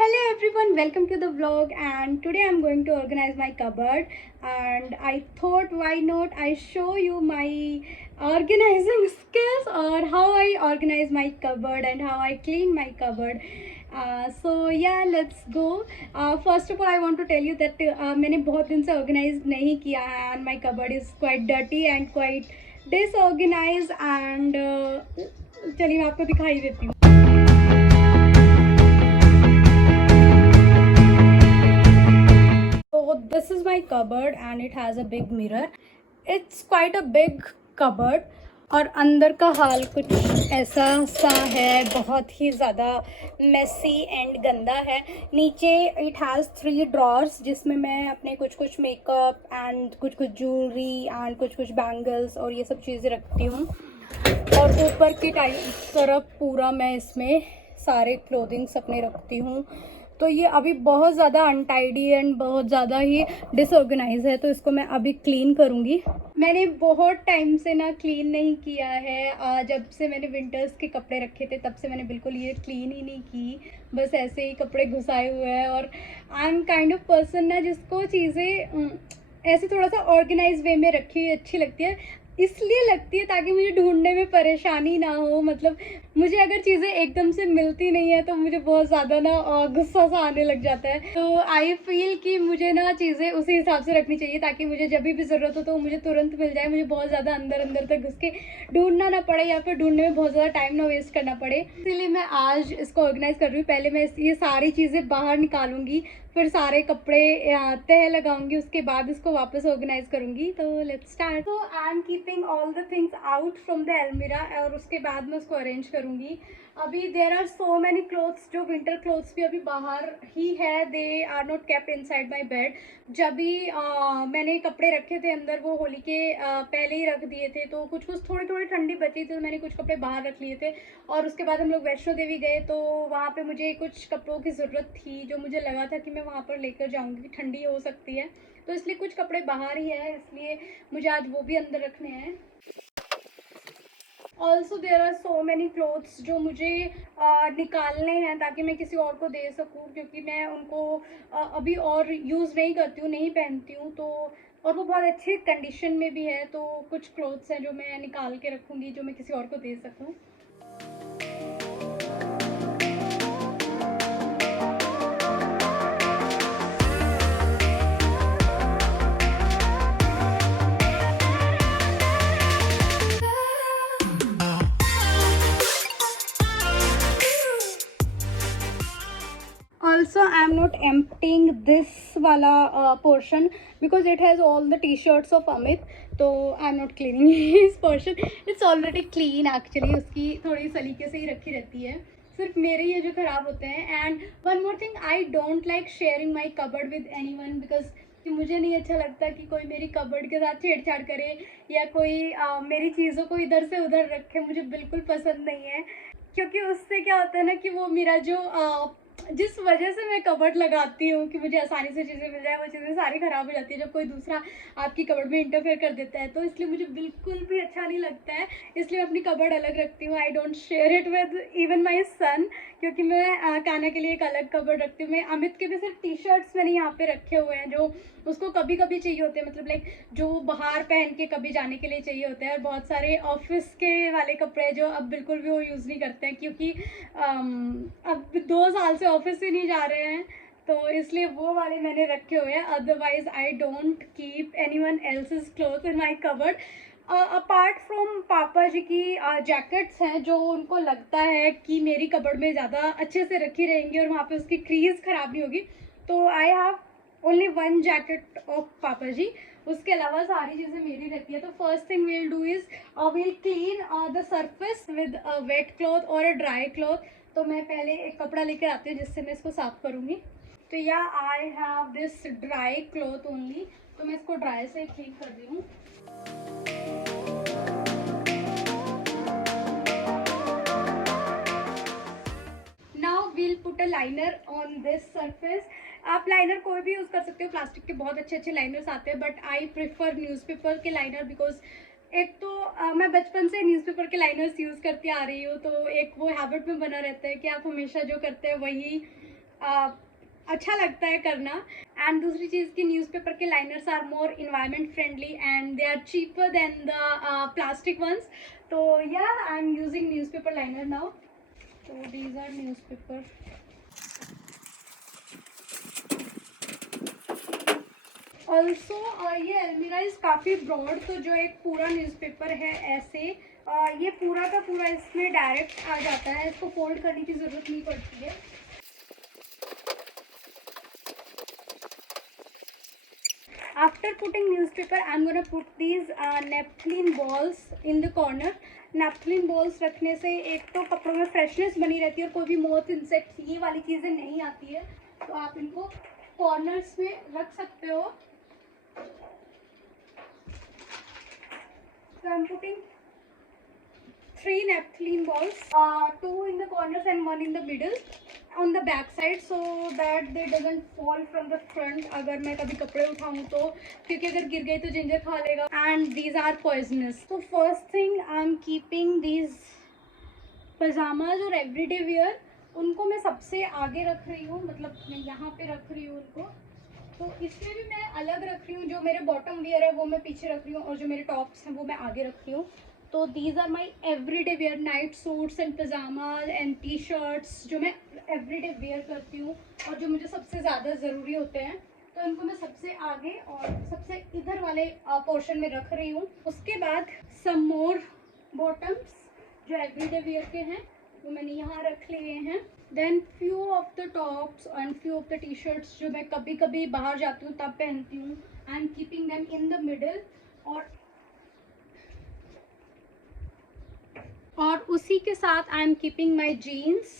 Hello everyone, welcome to the vlog, and today I'm going to organize my cupboard. And I thought why not I show you my organizing skills, or how I organize my cupboard and how I clean my cupboard. So yeah, let's go. First of all, I want to tell you that मैंने बहुत दिन से organize नहीं किया है, and my cupboard is quite dirty and quite disorganized. And चलिए मैं आपको दिखाई देती हूँ. So this is my cupboard and it has a big mirror. It's quite a big cupboard और अंदर का हाल कुछ ऐसा सा है, बहुत ही ज़्यादा मेसी एंड गंदा है. नीचे इट हैज़ 3 ड्रॉर्स जिसमें मैं अपने कुछ मेकअप एंड कुछ ज्वेलरी एंड कुछ बैंगल्स और ये सब चीज़ें रखती हूँ. और ऊपर की तरफ पूरा मैं इसमें सारे क्लोथिंग्स अपने रखती हूँ. तो ये अभी बहुत ज़्यादा अनटाइडी एंड बहुत ज़्यादा ही डिसऑर्गेनाइज है, तो इसको मैं अभी क्लीन करूँगी. मैंने बहुत टाइम से ना क्लीन नहीं किया है. जब से मैंने विंटर्स के कपड़े रखे थे तब से मैंने बिल्कुल ये क्लीन ही नहीं की. बस ऐसे ही कपड़े घुसाए हुए हैं. और I am kind of person ना जिसको चीज़ें ऐसे थोड़ा सा ऑर्गेनाइज वे में रखी हुई अच्छी लगती है. इसलिए लगती है ताकि मुझे ढूंढने में परेशानी ना हो. मतलब मुझे अगर चीज़ें एकदम से मिलती नहीं है तो मुझे बहुत ज़्यादा ना गुस्सा सा आने लग जाता है. तो आई फील कि मुझे ना चीज़ें उसी हिसाब से रखनी चाहिए ताकि मुझे जब भी ज़रूरत हो तो मुझे तुरंत मिल जाए. मुझे बहुत ज़्यादा अंदर अंदर तक घुस के ढूंढना ना पड़े या फिर ढूंढने में बहुत ज़्यादा टाइम ना वेस्ट करना पड़े. इसीलिए मैं आज इसको ऑर्गेनाइज कर रही हूँ. पहले मैं ये सारी चीज़ें बाहर निकालूंगी, फिर सारे कपड़े तह लगाऊंगी, उसके बाद इसको वापस ऑर्गेनाइज करूंगी. तो लेट्स स्टार्ट. तो I am keeping all the things out from the almirah और उसके बाद मैं उसको अरेंज करूंगी. अभी there are so many clothes, जो विंटर क्लोथ्स भी अभी बाहर ही है. They are not kept inside my bed. जब भी मैंने कपड़े रखे थे अंदर वो होली के पहले ही रख दिए थे, तो कुछ थोड़ी ठंडी बची थी तो मैंने कुछ कपड़े बाहर रख लिए थे. और उसके बाद हम लोग वैष्णो देवी गए तो वहाँ पे मुझे कुछ कपड़ों की ज़रूरत थी जो मुझे लगा था कि मैं वहाँ पर लेकर जाऊँगी, ठंडी हो सकती है. तो इसलिए कुछ कपड़े बाहर ही है, इसलिए मुझे आज वो भी अंदर रखने हैं. Also there are so many clothes जो मुझे निकालने हैं ताकि मैं किसी और को दे सकूँ, क्योंकि मैं उनको अभी और यूज़ नहीं करती हूँ, नहीं पहनती हूँ. तो और वो बहुत अच्छी कंडीशन में भी है. तो कुछ क्लोथ्स हैं जो मैं निकाल के रखूँगी जो मैं किसी और को दे सकूँ. Also, I am not emptying this wala portion because it has all the t-shirts of Amit. तो I am not cleaning his portion. It's already clean actually. उसकी थोड़ी सलीके से ही रखी रहती है. सिर्फ मेरे ये जो ख़राब होते हैं. And one more thing, I don't like sharing my cupboard with any one because कि मुझे नहीं अच्छा लगता कि कोई मेरी कबर्ड के साथ छेड़छाड़ करे या कोई मेरी चीज़ों को इधर से उधर रखे. मुझे बिल्कुल पसंद नहीं है, क्योंकि उससे क्या होता है ना कि वो मेरा जो जिस वजह से मैं कबर्ड लगाती हूँ कि मुझे आसानी से चीज़ें मिल जाए, वो चीज़ें सारी ख़राब हो जाती है जब कोई दूसरा आपकी कबर्ड में इंटरफेयर कर देता है. तो इसलिए मुझे बिल्कुल भी अच्छा नहीं लगता है. इसलिए मैं अपनी कबर्ड अलग रखती हूँ. I don't share it with even my son, क्योंकि मैं कान्हा के लिए एक अलग कबर्ड रखती हूँ. मैं अमित के भी सिर्फ टी-शर्ट्स मैंने यहाँ पे रखे हुए हैं जो उसको कभी कभी चाहिए होते हैं. मतलब लाइक जो बाहर पहन के कभी जाने के लिए चाहिए होते हैं. और बहुत सारे ऑफिस के वाले कपड़े जो अब बिल्कुल भी वो यूज़ नहीं करते हैं, क्योंकि अब 2 साल से ऑफिस ही नहीं जा रहे हैं. तो इसलिए वो वाले मैंने रखे हुए हैं. Otherwise I don't keep any one else's cloth in my cupboard. Apart from पापा जी की जैकेट्स हैं जो उनको लगता है कि मेरी कबर्ड में ज़्यादा अच्छे से रखी रहेंगी और वहाँ पे उसकी क्रीज ख़राब नहीं होगी. तो I have only 1 jacket of पापा जी. उसके अलावा सारी चीज़ें मेरी रहती है. तो first thing we'll do is we'll clean the surface with a wet cloth और अ ड्राई क्लॉथ. तो मैं पहले एक कपड़ा लेकर आती हूँ जिससे मैं इसको साफ़ करूँगी. तो yeah I have this dry cloth only. तो मैं इसको ड्राई से क्लीन कर रही हूँ. Now we'll put a liner on this surface. आप लाइनर कोई भी यूज़ कर सकते हो. प्लास्टिक के बहुत अच्छे अच्छे लाइनर्स आते हैं, बट आई प्रिफर न्यूज़पेपर के लाइनर बिकॉज एक तो मैं बचपन से न्यूज़पेपर के लाइनर्स यूज़ करती आ रही हूँ. तो एक वो हैबिट में बना रहता है कि आप हमेशा जो करते हैं वही अच्छा लगता है करना। एंड दूसरी चीज़ कि न्यूज़पेपर के liners are more environment friendly and they are cheaper than the plastic ones. तो yeah I am using newspaper liner now. तो दीज आर न्यूज़पेपर। ऑल्सो ये अलमीरा इज़ काफ़ी ब्रॉड, तो जो एक पूरा न्यूज़पेपर है ऐसे ये पूरा का पूरा इसमें डायरेक्ट आ जाता है, इसको फोल्ड करने की ज़रूरत नहीं पड़ती है। After putting newspaper, I'm gonna put these naphthalene balls in the corner. naphthalene balls रखने से एक तो कपड़ों में फ्रेशनेस बनी रहती है और कोई भी मोथ इंसेक्ट ये वाली चीज़ें नहीं आती है, तो आप इनको कॉर्नर्स में रख सकते हो। So I'm putting 3 naphthalene balls, 2 in the corners and 1 in the middle on the back side, so that they doesn't fall from the front अगर मैं कभी कपड़े उठाऊँ तो, क्योंकि अगर गिर गई तो जिंजर खा लेगा। and these are poisonous। so first thing I'm keeping these pajamas और everyday wear, उनको मैं सबसे आगे रख रही हूँ, मतलब मैं यहाँ पे रख रही हूँ उनको। तो इसमें भी मैं अलग रख रही हूँ, जो मेरे बॉटम वियर है वो मैं पीछे रख रही हूँ और जो मेरे टॉप्स हैं वो मैं आगे रख रही हूँ। तो these are my everyday wear night suits and pajamas and T shirts, जो मैं एवरीडे वेयर करती हूँ और जो मुझे सबसे ज़्यादा ज़रूरी होते हैं, तो इनको मैं सबसे आगे और सबसे इधर वाले पोर्शन में रख रही हूँ। उसके बाद सम मोर बॉटम्स जो एवरीडे वेयर के हैं वो मैंने यहाँ रख लिए हैं। Then few of the tops and few of the T shirts जो मैं कभी कभी बाहर जाती हूँ तब पहनती हूँ, I am keeping them in the middle. और उसी के साथ I am keeping my jeans.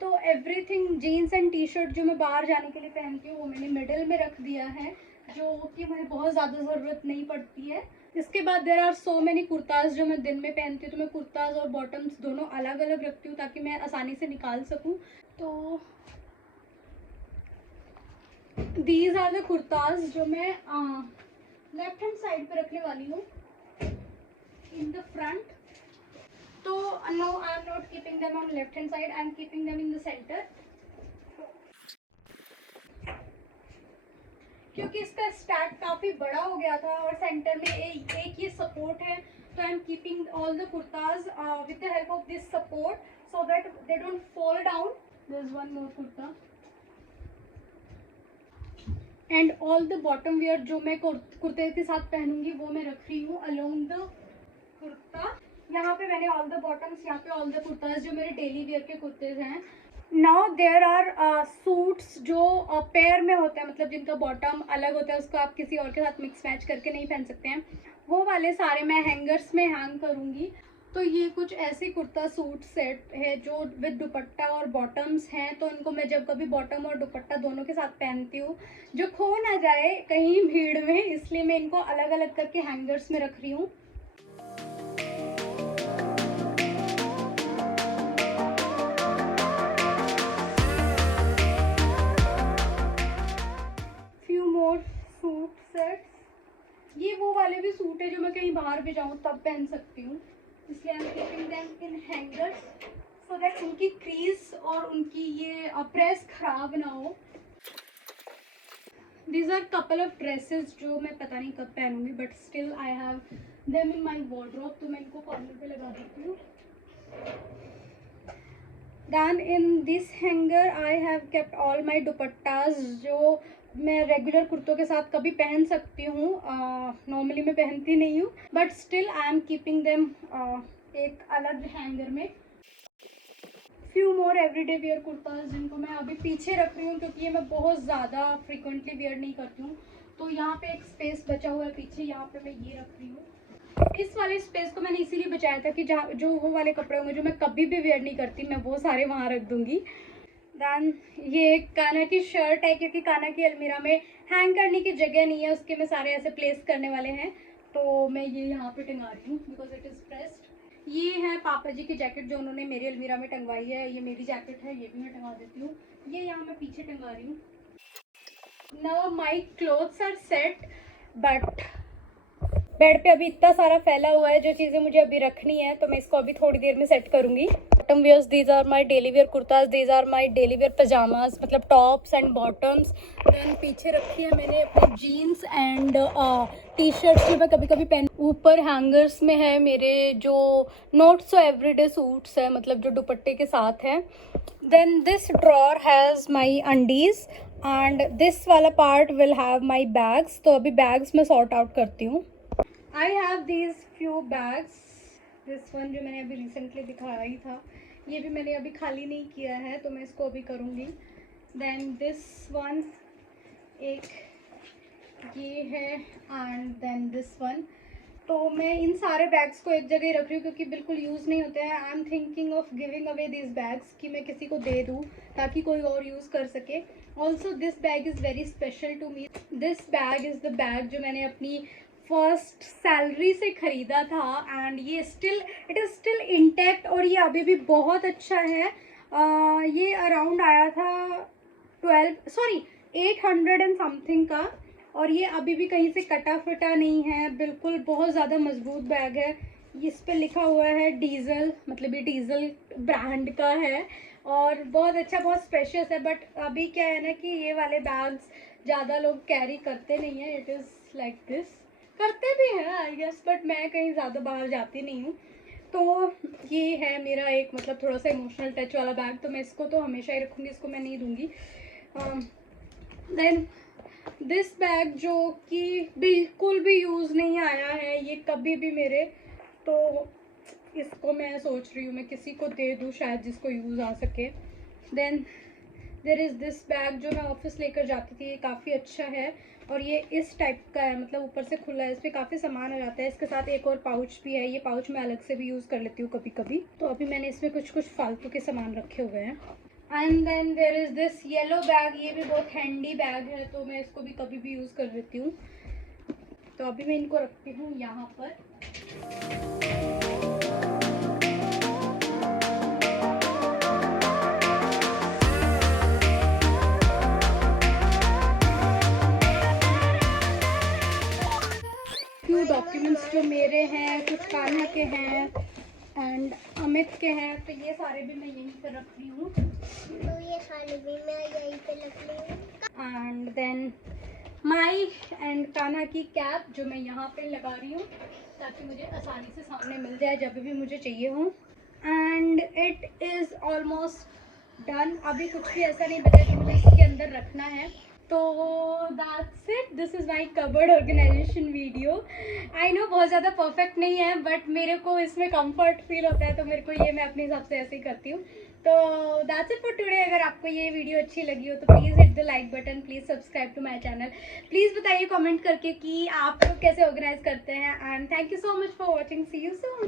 तो everything jeans and T shirt जो मैं बाहर जाने के लिए पहनती हूँ वो मैंने मिडल में रख दिया है, जो कि मुझे बहुत ज़्यादा ज़रूरत नहीं पड़ती है। इसके बाद देर आर सो मैनी कुर्ताज़ जो मैं दिन में पहनती हूँ, तो मैं कुर्ताज़ और बॉटम्स दोनों अलग अलग रखती हूँ ताकि मैं आसानी से निकाल सकूँ। तो दीज आर द कुर्ताज़ जो मैं लेफ्ट हैंड साइड पे रखने वाली हूँ इन द फ्रंट। तो no I am not keeping them on left hand side, I am keeping them in the centre, क्योंकि इसका स्टैक काफ़ी बड़ा हो गया था और सेंटर में एक ये सपोर्ट है। तो I am keeping all the kurtas with the help of this support so that they don't fall down. There is one more kurta and all the bottom wear जो मैं कुर्ते के साथ पहनूंगी वो मैं रख रही हूँ अलोंग द कुर्ता। यहाँ पे मैंने ऑल द बॉटम्स, यहाँ पे ऑल द कुर्ताज जो मेरे डेली वेयर के कुर्तेज हैं। नाउ देयर आर सूट्स जो पेयर में होते हैं, मतलब जिनका बॉटम अलग होता है, उसको आप किसी और के साथ मिक्स मैच करके नहीं पहन सकते हैं, वो वाले सारे मैं हैंगर्स में हैंग करूँगी। तो ये कुछ ऐसे कुर्ता सूट सेट है जो विद दुपट्टा और बॉटम्स हैं, तो इनको मैं जब कभी बॉटम और दुपट्टा दोनों के साथ पहनती हूँ जो खो ना जाए कहीं भीड़ में, इसलिए मैं इनको अलग अलग करके हैंगर्स में रख रही हूँ। सूट सेट्स, ये वो वाले भी सूट है जो मैं कहीं बाहर भी जाऊँ तब पहन सकती हूँ, इसलिए I am keeping them in hangers so that उनकी क्रीज और उनकी ये प्रेस खराब ना हो। These are couple of dresses जो मैं पता नहीं कब पहनूंगी, but still I have them in my wardrobe, तो मैं इनको कॉर्नर पे लगा देती हूँ। Then in this hanger I have kept all my dupattas जो मैं रेगुलर कुर्तों के साथ कभी पहन सकती हूँ, नॉर्मली मैं पहनती नहीं हूँ, but still I am keeping them एक अलग हैंगर में। Few more everyday where kurtas जिनको मैं अभी पीछे रख रही हूँ क्योंकि ये मैं बहुत ज़्यादा फ्रिक्वेंटली वेयर नहीं करती हूँ, तो यहाँ पे एक स्पेस बचा हुआ है पीछे, यहाँ पे मैं ये रख रही हूँ। इस वाले स्पेस को मैंने इसीलिए बचाया था कि जहाँ जो वो वाले कपड़े होंगे जो मैं कभी भी वेयर नहीं करती, मैं वो सारे वहाँ रख दूँगी। दैन ये काना की शर्ट है, क्योंकि काना की अलमीरा में हैंग करने की जगह नहीं है, उसके में सारे ऐसे प्लेस करने वाले हैं, तो मैं ये यहाँ पे टंगा रही हूँ बिकॉज इट इज़ प्रेस्ड। ये है पापा जी की जैकेट जो उन्होंने मेरी अलमीरा में टंगवाई है, ये मेरी जैकेट है, ये भी मैं टंगा देती हूँ, ये यहाँ मैं पीछे टंगा रही हूँ। Now my clothes are set, but bed पे अभी इतना सारा फैला हुआ है जो चीज़ें मुझे अभी रखनी है, तो मैं इसको अभी थोड़ी देर में सेट करूँगी। Bottom wears, these are my daily wear kurtas, these are my daily wear pajamas, मतलब टॉप्स एंड बॉटम्स। देन पीछे रखी है मैंने अपने जीन्स एंड टी शर्ट्स जो मैं कभी कभी पहन। ऊपर हैंगर्स में है मेरे जो नॉट सो एवरीडे सूट्स है, मतलब जो दुपट्टे के साथ हैं। Then this drawer has my undies and this वाला part will have my bags. तो अभी बैग्स में सॉर्ट आउट करती हूँ। I have these few bags. This one जो मैंने अभी रिसेंटली दिखाया ही था, ये भी मैंने अभी खाली नहीं किया है, तो मैं इसको अभी करूँगी। देन दिस वन, एक ये है, एंड देन दिस वन। तो मैं इन सारे बैग्स को एक जगह ही रख रही हूँ क्योंकि बिल्कुल यूज़ नहीं होते हैं। I am thinking of giving away this bags, कि मैं किसी को दे दूँ ताकि कोई और यूज़ कर सके। Also this bag is very special to me. This bag is the bag जो मैंने अपनी फर्स्ट सैलरी से ख़रीदा था, एंड ये इट इज़ स्टिल इंटैक्ट और ये अभी भी बहुत अच्छा है। ये अराउंड आया था 800 एंड समथिंग का, और ये अभी भी कहीं से कटा फटा नहीं है, बिल्कुल बहुत ज़्यादा मजबूत बैग है। इस पे लिखा हुआ है डीज़ल, मतलब ये डीज़ल ब्रांड का है और बहुत अच्छा, बहुत स्पेशियस है। बट अभी क्या है ना कि ये वाले बैग्स ज़्यादा लोग कैरी करते नहीं हैं। इट इज़ लाइक दिस, करते भी हैं आई गेस, बट मैं कहीं ज़्यादा बाहर जाती नहीं हूँ। तो ये है मेरा एक, मतलब थोड़ा सा इमोशनल टच वाला बैग, तो मैं इसको तो हमेशा ही रखूँगी, इसको मैं नहीं दूँगी। देन दिस बैग जो कि बिल्कुल भी यूज़ नहीं आया है ये कभी भी मेरे, तो इसको मैं सोच रही हूँ मैं किसी को दे दूँ शायद जिसको यूज़ आ सके। Then there is this bag जो मैं ऑफिस लेकर जाती थी, ये काफ़ी अच्छा है और ये इस टाइप का है, मतलब ऊपर से खुला है, इस पर काफ़ी सामान आ जाता है। इसके साथ एक और पाउच भी है, ये पाउच मैं अलग से भी यूज़ कर लेती हूँ कभी कभी। तो अभी मैंने इसमें कुछ कुछ फालतू के सामान रखे हुए हैं। And then there is this yellow bag, ये भी बहुत हैंडी बैग है, तो मैं इसको भी कभी भी यूज़ कर लेती हूँ। तो अभी मैं इनको रखती हूँ यहाँ पर। फ्यू डॉक्यूमेंट्स जो मेरे हैं, कुछ कान्हा के हैं एंड अमित के हैं, तो ये सारे भी मैं यहीं पे रख रही हूँ। तो ये सारे भी मैं यहीं पे रख रही हूँ। And then my and Kanha की कैप जो मैं यहाँ पे लगा रही हूँ ताकि मुझे आसानी से सामने मिल जाए जब भी मुझे चाहिए हो। And it is almost done. अभी कुछ भी ऐसा नहीं बचा जो मुझे इसके अंदर रखना है। तो that's it, this is my cupboard organisation video. I know बहुत ज़्यादा परफेक्ट नहीं है, बट मेरे को इसमें कंफर्ट फील होता है, तो मेरे को ये मैं अपने हिसाब से ऐसे ही करती हूँ। तो दैट्स इट फॉर टुडे। अगर आपको ये वीडियो अच्छी लगी हो तो please hit the like button, please subscribe to my channel. Please बताइए कमेंट करके कि आप लोग कैसे ऑर्गेनाइज करते हैं, and thank you so much for watching. See you soon.